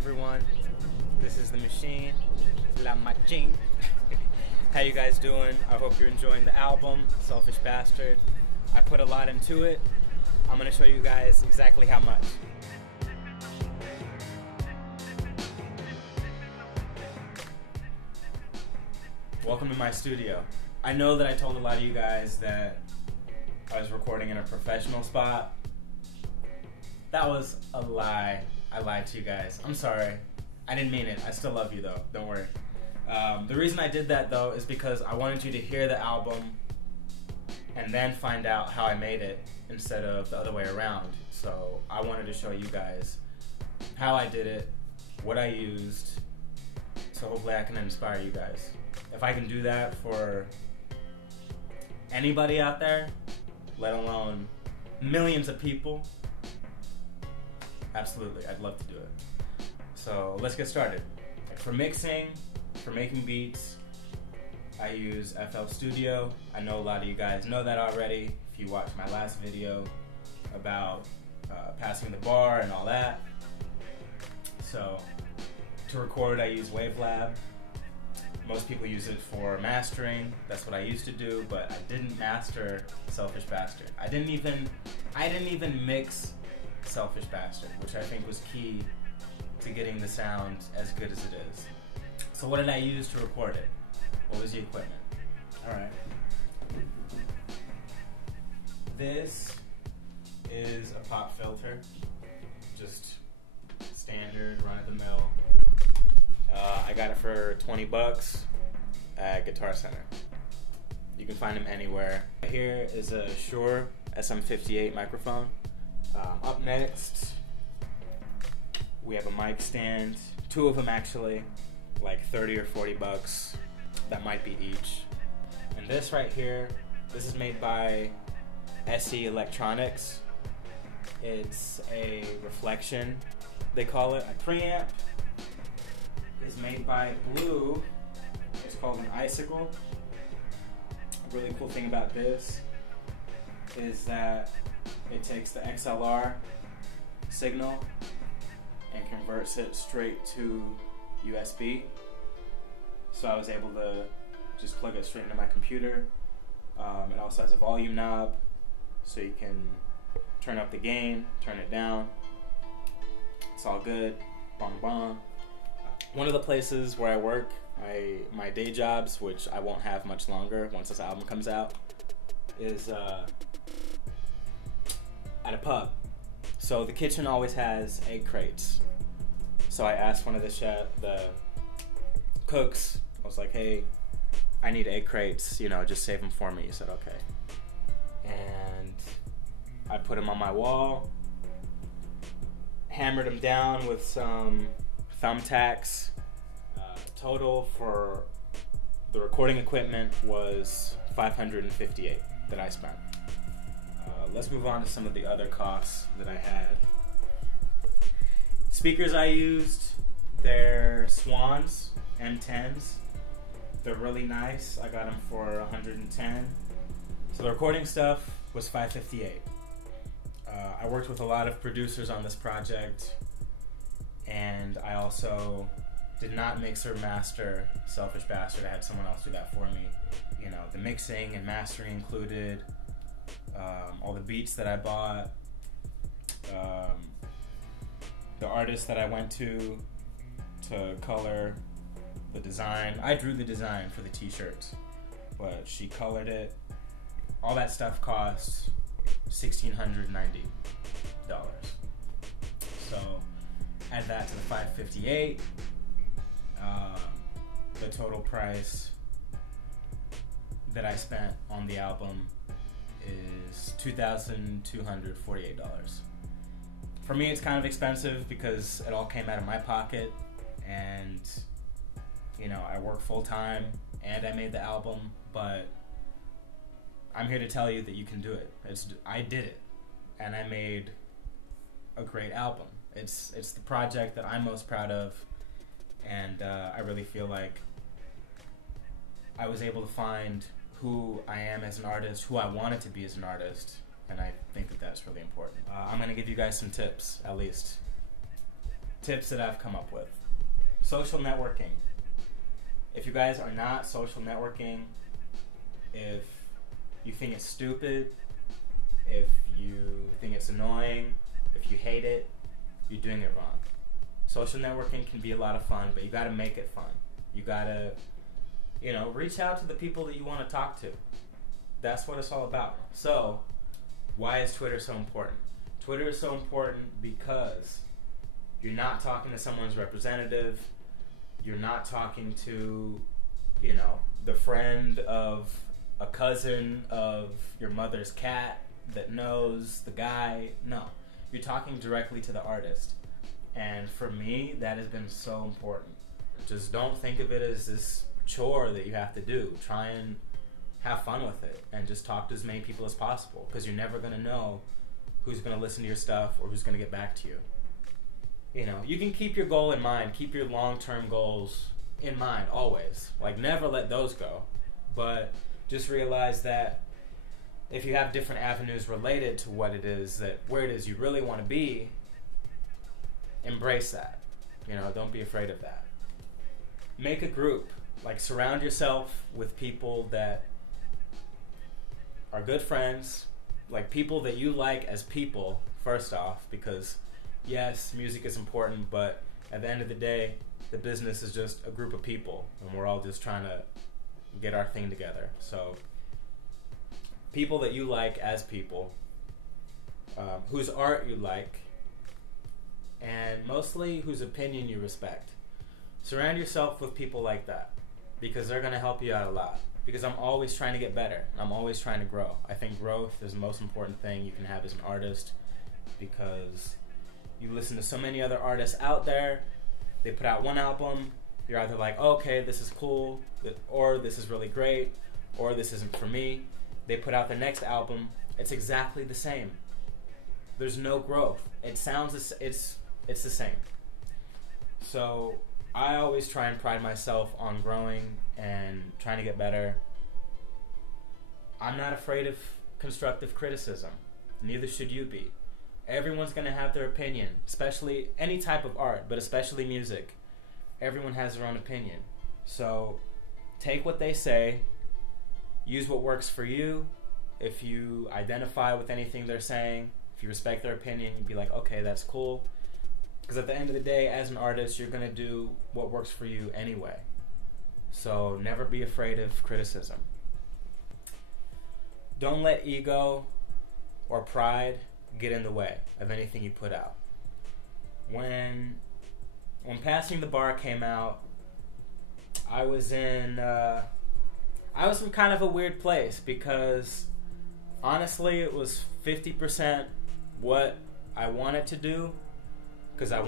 everyone. This is the machine, La Machine. How you guys doing? I hope you're enjoying the album, Selfish Bastard. I put a lot into it. I'm gonna show you guys exactly how much. Welcome to my studio. I know that I told a lot of you guys that I was recording in a professional spot. That was a lie. I lied to you guys. I'm sorry. I didn't mean it. I still love you though. Don't worry. The reason I did that though is because I wanted you to hear the album and then find out how I made it instead of the other way around. So I wanted to show you guys how I did it, what I used, so hopefully I can inspire you guys. If I can do that for anybody out there, let alone millions of people, absolutely, I'd love to do it. So let's get started. For mixing, for making beats, I use FL Studio. I know a lot of you guys know that already if you watched my last video about passing the bar and all that. So to record, I use Wavelab. Most people use it for mastering. That's what I used to do, but I didn't master Selfish Bastard. I didn't even mix Selfish Bastard, which I think was key to getting the sound as good as it is. So what did I use to record it? What was the equipment? Alright. This is a pop filter. Just standard, run-of-the-mill. I got it for 20 bucks at Guitar Center. You can find them anywhere. Here is a Shure SM58 microphone. Up next, we have a mic stand. Two of them actually, like 30 or 40 bucks. That might be each. And this right here, this is made by SE Electronics. It's a reflection, they call it. A preamp is made by Blue. It's called an Icicle. A really cool thing about this is that it takes the XLR signal and converts it straight to USB. So I was able to just plug it straight into my computer. It also has a volume knob, so you can turn up the gain, turn it down. It's all good. Bong bong. One of the places where I work, my day jobs, which I won't have much longer once this album comes out, is at a pub. So the kitchen always has egg crates. So I asked one of the cooks, I was like, hey, I need egg crates, just save them for me. He said, okay. And I put them on my wall, hammered them down with some thumbtacks. Total for the recording equipment was $558 that I spent. Let's move on to some of the other costs that I had. Speakers I used, they're Swans M10s. They're really nice. I got them for $110. So the recording stuff was $558. I worked with a lot of producers on this project, and I also did not mix or master Selfish Bastard. I had someone else do that for me. The mixing and mastering included, all the beats that I bought, the artist that I went to color the design. I drew the design for the t-shirts, but she colored it. All that stuff cost $1,690. So add that to the $558. The total price that I spent on the album is $2,248. For me, it's kind of expensive because it all came out of my pocket, and I work full-time and I made the album, but I'm here to tell you that you can do it. I did it, and I made a great album. It's the project that I'm most proud of, and I really feel like I was able to find who I am as an artist, who I wanted to be as an artist, and I think that that's really important. I'm going to give you guys some tips, at least. tips that I've come up with. Social networking. If you guys are not social networking, if you think it's stupid, if you think it's annoying, if you hate it, you're doing it wrong. Social networking can be a lot of fun, but you gotta make it fun. You gotta, reach out to the people that you want to talk to. That's what it's all about. So, why is Twitter so important? Twitter is so important because you're not talking to someone's representative. You're not talking to, the friend of a cousin of your mother's cat that knows the guy. No, you're talking directly to the artist. And for me, that has been so important. Just don't think of it as this chore that you have to do. Try and have fun with it and just talk to as many people as possible, because you're never going to know who's going to listen to your stuff or who's going to get back to you. You can keep your goal in mind, keep your long-term goals in mind always. Like, never let those go. But just realize that if you have different avenues related to what it is where it is you really want to be, embrace that. Don't be afraid of that. Make a group. Like, surround yourself with people that are good friends, like people that you like as people, first off, because yes, music is important, but at the end of the day, the business is just a group of people, and we're all just trying to get our thing together. So, people that you like as people, whose art you like, and mostly whose opinion you respect. Surround yourself with people like that, because they're going to help you out a lot. Because I'm always trying to get better. I'm always trying to grow. I think growth is the most important thing you can have as an artist, because you listen to so many other artists out there. They put out one album. You're either like, oh, okay, this is cool, or this is really great, or this isn't for me. They put out the next album. It's exactly the same. There's no growth. It sounds, it's the same. So I always try and pride myself on growing and trying to get better. I'm not afraid of constructive criticism. Neither should you be. Everyone's going to have their opinion, especially any type of art, but especially music. Everyone has their own opinion. So take what they say, use what works for you. If you identify with anything they're saying, if you respect their opinion, you'd be like, okay, that's cool. Because at the end of the day, as an artist, you're going to do what works for you anyway. So never be afraid of criticism. Don't let ego or pride get in the way of anything you put out. When Passing the Bar came out, I was in kind of a weird place, because honestly it was 50% what I wanted to do, because I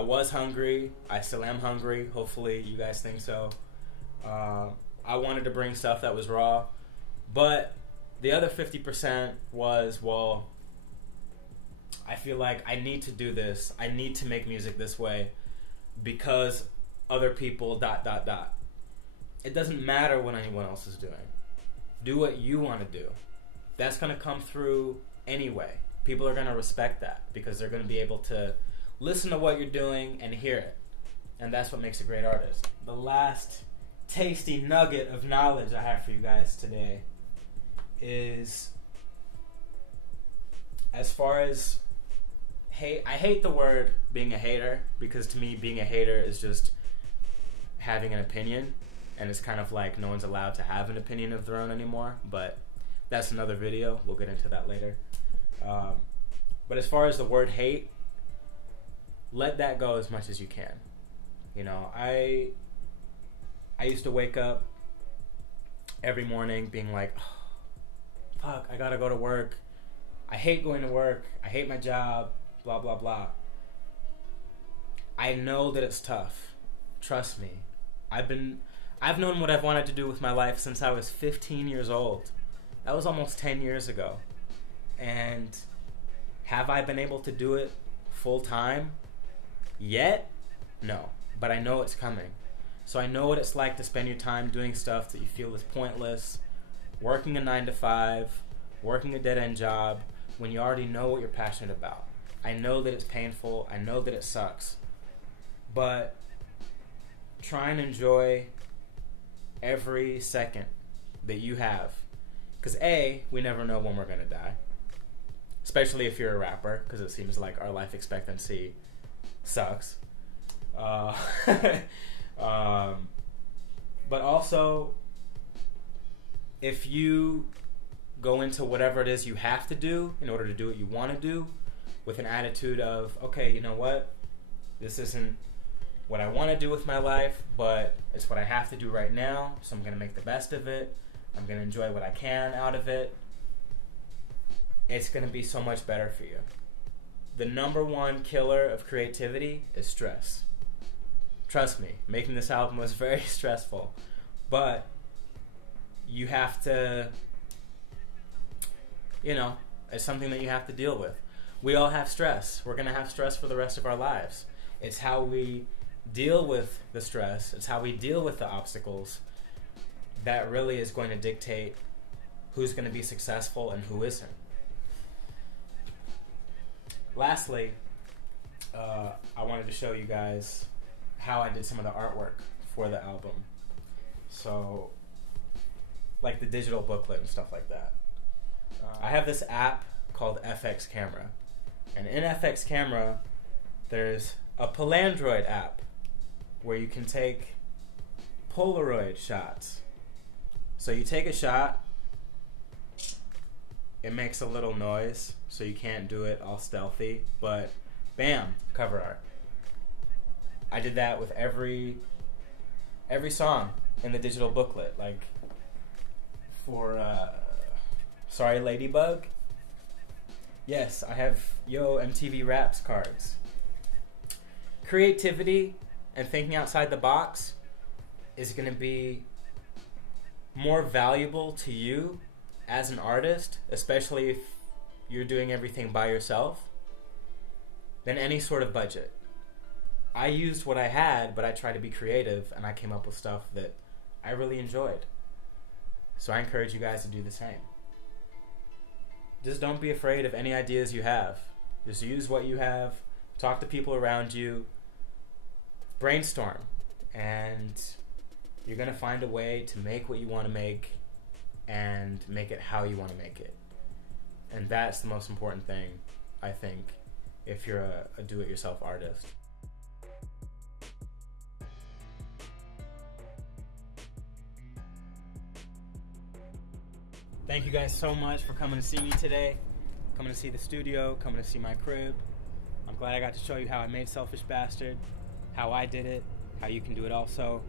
was hungry. I still am hungry. Hopefully you guys think so. I wanted to bring stuff that was raw, but the other 50% was, well, I feel like I need to do this. I need to make music this way because other people ... It doesn't matter what anyone else is doing. Do what you want to do. That's going to come through anyway. People are going to respect that, because they're going to be able to listen to what you're doing and hear it. And that's what makes a great artist. The last tasty nugget of knowledge I have for you guys today is, as far as hate, I hate the word being a hater, because to me being a hater is just having an opinion, and it's kind of like no one's allowed to have an opinion of their own anymore, but that's another video. We'll get into that later. But as far as the word hate, let that go as much as you can. I used to wake up every morning being like, oh, fuck, I gotta go to work. I hate going to work. I hate my job, blah, blah, blah. I know that it's tough. Trust me. I've known what I've wanted to do with my life since I was 15 years old. That was almost 10 years ago. And have I been able to do it full time yet? No. But I know it's coming. So I know what it's like to spend your time doing stuff that you feel is pointless, working a 9 to 5, working a dead-end job, when you already know what you're passionate about. I know that it's painful. I know that it sucks. But try and enjoy every second that you have. Because A, we never know when we're going to die. Especially if you're a rapper, because it seems like our life expectancy sucks. But also, if you go into whatever it is you have to do in order to do what you want to do with an attitude of, okay, you know what? This isn't what I want to do with my life, but it's what I have to do right now, so I'm going to make the best of it. I'm going to enjoy what I can out of it. It's going to be so much better for you. The number one killer of creativity is stress. Trust me, making this album was very stressful, but you have to, it's something that you have to deal with. We all have stress. We're going to have stress for the rest of our lives. It's how we deal with the stress, it's how we deal with the obstacles that really is going to dictate who's going to be successful and who isn't. Lastly, I wanted to show you guys how I did some of the artwork for the album. So, like the digital booklet and stuff like that. I have this app called FX Camera. And in FX Camera, there's a Polaroid app where you can take Polaroid shots. So you take a shot, it makes a little noise, so you can't do it all stealthy, but bam, cover art. I did that with every song in the digital booklet. Like for Sorry Ladybug, yes, I have Yo MTV Raps cards. Creativity and thinking outside the box is going to be more valuable to you as an artist, especially if you're doing everything by yourself, than any sort of budget. I used what I had, but I tried to be creative, and I came up with stuff that I really enjoyed. So I encourage you guys to do the same. Just don't be afraid of any ideas you have. Just use what you have, talk to people around you, brainstorm, and you're going to find a way to make what you want to make and make it how you want to make it. And that's the most important thing, I think, if you're a do-it-yourself artist. Thank you guys so much for coming to see me today, coming to see the studio, coming to see my crib. I'm glad I got to show you how I made Selfish Bastard, how I did it, how you can do it also.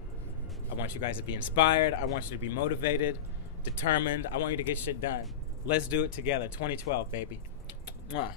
I want you guys to be inspired. I want you to be motivated, determined. I want you to get shit done. Let's do it together. 2012, baby. Mwah.